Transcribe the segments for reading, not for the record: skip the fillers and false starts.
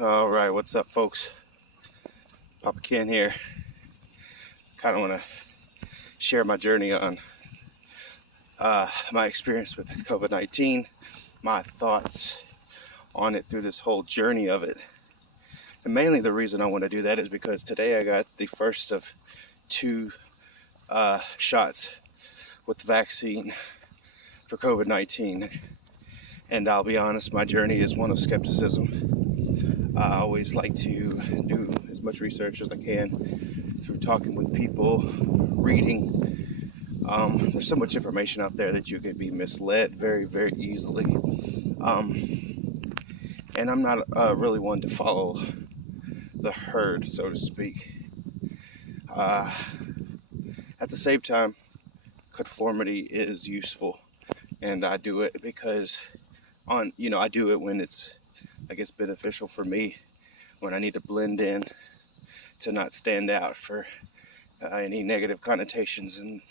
All right, what's up, folks? Papa Ken here. Kind of want to share my journey on my experience with COVID-19, my thoughts on it through this whole journey of it. And mainly the reason I want to do that is because today I got the first of two shots with the vaccine for COVID-19. And I'll be honest, my journey is one of skepticism. I always like to do as much research as I can through talking with people, reading. There's so much information out there that you can be misled very, very easily. And I'm not really one to follow the herd, so to speak. At the same time, conformity is useful, and I do it because I do it when it's, I guess, beneficial for me, when I need to blend in to not stand out for any negative connotations, and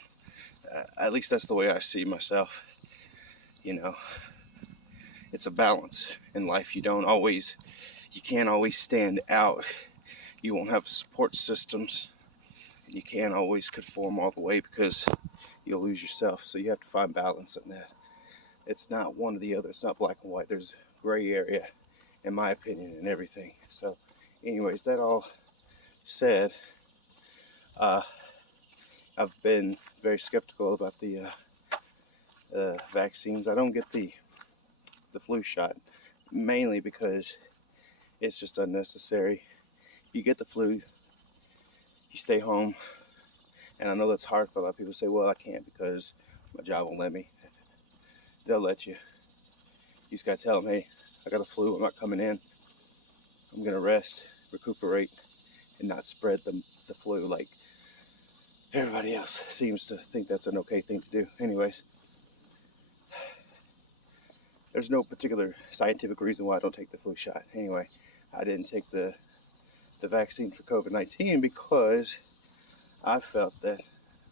at least that's the way I see myself. It's a balance in life. You can't always stand out. You won't have support systems, and you can't always conform all the way because you'll lose yourself. So you have to find balance in that. It's not one or the other. It's not black and white. There's gray area, in my opinion, in everything. So anyways, that all said, I've been very skeptical about the vaccines. I don't get the flu shot, mainly because it's just unnecessary. You get the flu, you stay home, and I know that's hard for a lot of people. Say, well, I can't because my job won't let me. They'll let you. You just gotta tell them, hey, I got the flu, I'm not coming in. I'm gonna rest, recuperate, and not spread the flu like everybody else seems to think that's an okay thing to do. Anyways, there's no particular scientific reason why I don't take the flu shot. Anyway, I didn't take the vaccine for COVID-19 because I felt that,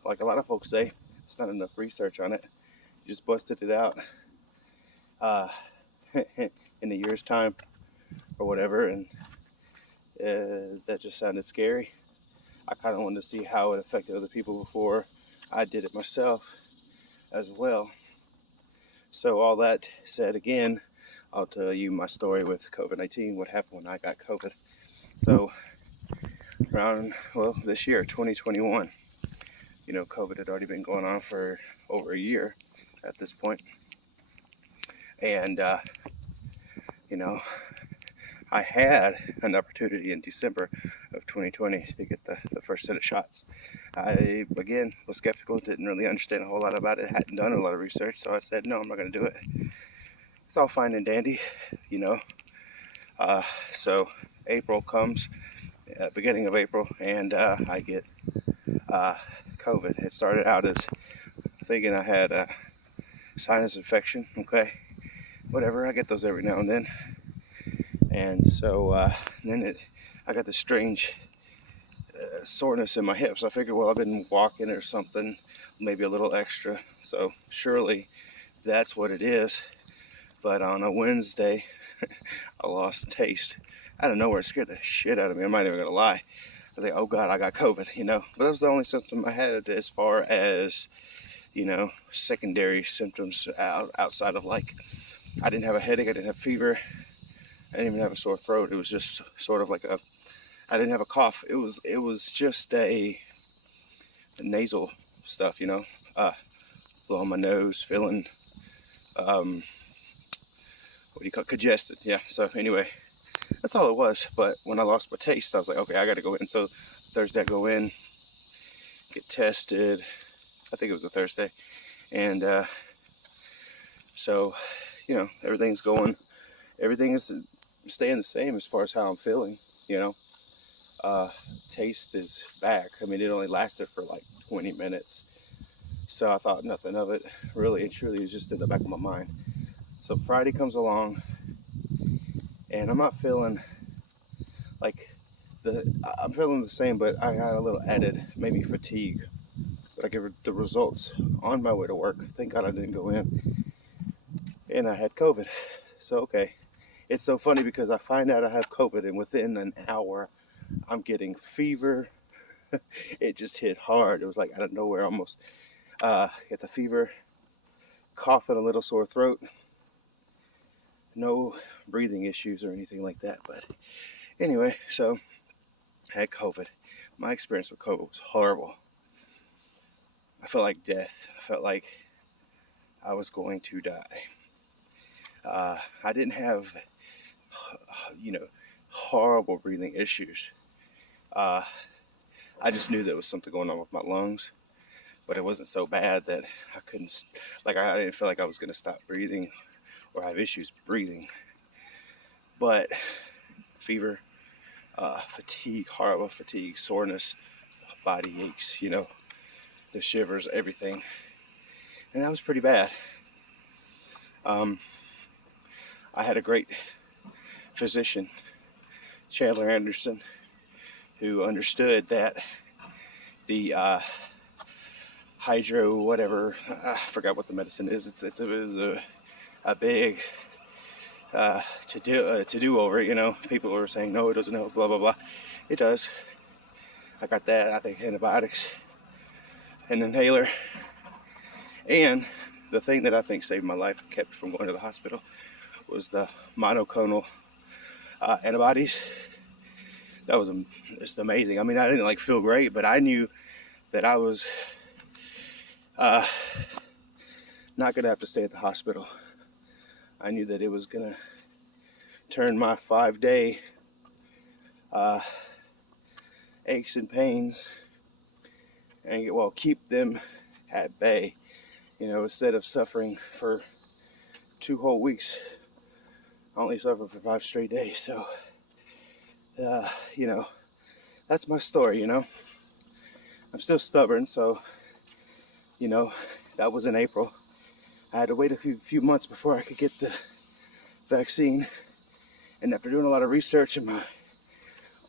like a lot of folks say, there's not enough research on it. You just busted it out in a year's time or whatever, and that just sounded scary. I kind of wanted to see how it affected other people before I did it myself as well. So all that said, again, I'll tell you my story with COVID-19, what happened when I got COVID. So around, this year, 2021, COVID had already been going on for over a year at this point. And, I had an opportunity in December of 2020 to get the first set of shots. I, again, was skeptical, didn't really understand a whole lot about it, hadn't done a lot of research, so I said, no, I'm not going to do it. It's all fine and dandy, So April comes, beginning of April, and I get COVID. It started out as thinking I had a sinus infection, okay? Whatever, I get those every now and then. And so then I got this strange soreness in my hips. I figured, well, I've been walking or something, maybe a little extra, so surely that's what it is. But on a Wednesday, I lost taste. Out of nowhere, it scared the shit out of me. I'm not even gonna lie. I was like, oh God, I got COVID, But that was the only symptom I had as far as, secondary symptoms outside of, like, I didn't have a headache, I didn't have fever, I didn't even have a sore throat. It was just sort of like I didn't have a cough. It was just a nasal stuff, blowing my nose, feeling, congested. Yeah, so anyway, that's all it was. But when I lost my taste, I was like, okay, I gotta go in. So Thursday I go in, get tested. I think it was a Thursday. And so, everything is staying the same as far as how I'm feeling, Taste is back. I mean, it only lasted for like 20 minutes. So I thought nothing of it, really and truly. It was just in the back of my mind. So Friday comes along, and I'm not feeling like I'm feeling the same, but I got a little added, maybe fatigue. But I give the results on my way to work. Thank God I didn't go in. And I had COVID. So, okay. it's so funny because I find out I have COVID, and within an hour, I'm getting fever. It just hit hard. It was like out of nowhere almost. Get the fever, cough, and a little sore throat. No breathing issues or anything like that. But anyway, so I had COVID. My experience with COVID was horrible. I felt like death. I felt like I was going to die. I didn't have, horrible breathing issues. I just knew there was something going on with my lungs, but it wasn't so bad that I couldn't, I didn't feel like I was going to stop breathing or have issues breathing. But fever, fatigue, horrible fatigue, soreness, body aches, the shivers, everything. And that was pretty bad. I had a great physician, Chandler Anderson, who understood that the hydro whatever, I forgot what the medicine is. It was a big to do over it. People were saying no, it doesn't help, blah blah blah. It does. I got that. I think antibiotics, an inhaler, and the thing that I think saved my life and kept me from going to the hospital was the monoclonal antibodies. That was just amazing. I mean, I didn't feel great, but I knew that I was not gonna have to stay at the hospital. I knew that it was gonna turn my 5-day aches and pains and keep them at bay. Instead of suffering for 2 whole weeks, I only suffered for 5 straight days. So, that's my story. I'm still stubborn, so, that was in April. I had to wait a few months before I could get the vaccine. And after doing a lot of research and my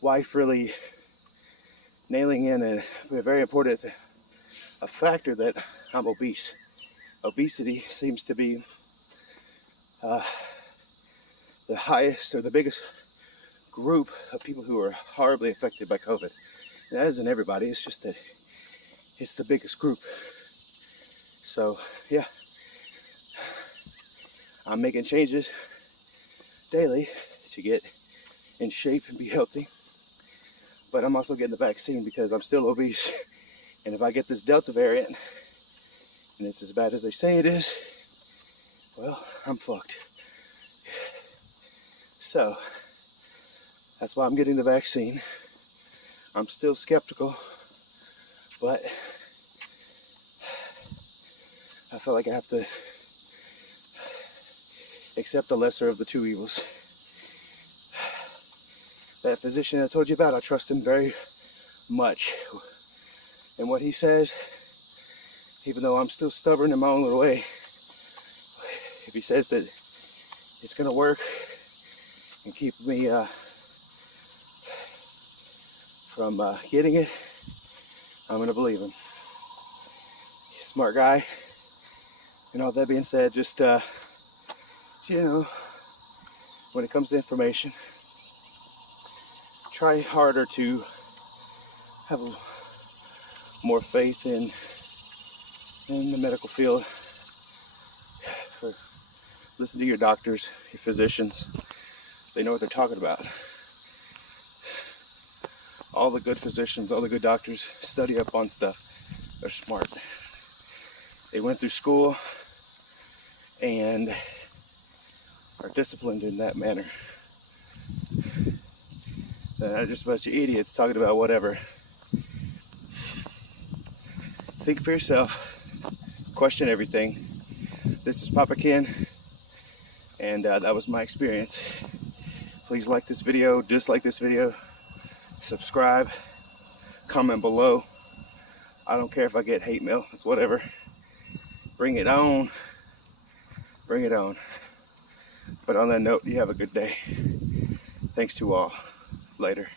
wife really nailing in a very important factor that I'm obese. Obesity seems to be the highest or the biggest group of people who are horribly affected by COVID. And that isn't everybody, it's just that it's the biggest group. So, yeah, I'm making changes daily to get in shape and be healthy. But I'm also getting the vaccine because I'm still obese. And if I get this Delta variant, and it's as bad as they say it is, well, I'm fucked. So, that's why I'm getting the vaccine. I'm still skeptical, but I feel like I have to accept the lesser of the two evils. That physician I told you about, I trust him very much. And what he says, even though I'm still stubborn in my own little way, if he says that it's going to work and keep me from getting it, I'm going to believe him. He's a smart guy. And all that being said, just, when it comes to information, try harder to have more faith in the medical field. Listen to your doctors, your physicians. They know what they're talking about. All the good physicians, all the good doctors study up on stuff. They're smart. They went through school and are disciplined in that manner. They're not just a bunch of idiots talking about whatever. Think for yourself. Question everything. This is Papa Ken, and that was my experience. Please like this video, dislike this video, subscribe, comment below. I don't care if I get hate mail, it's whatever. Bring it on. Bring it on. But on that note, you have a good day. Thanks to all. Later.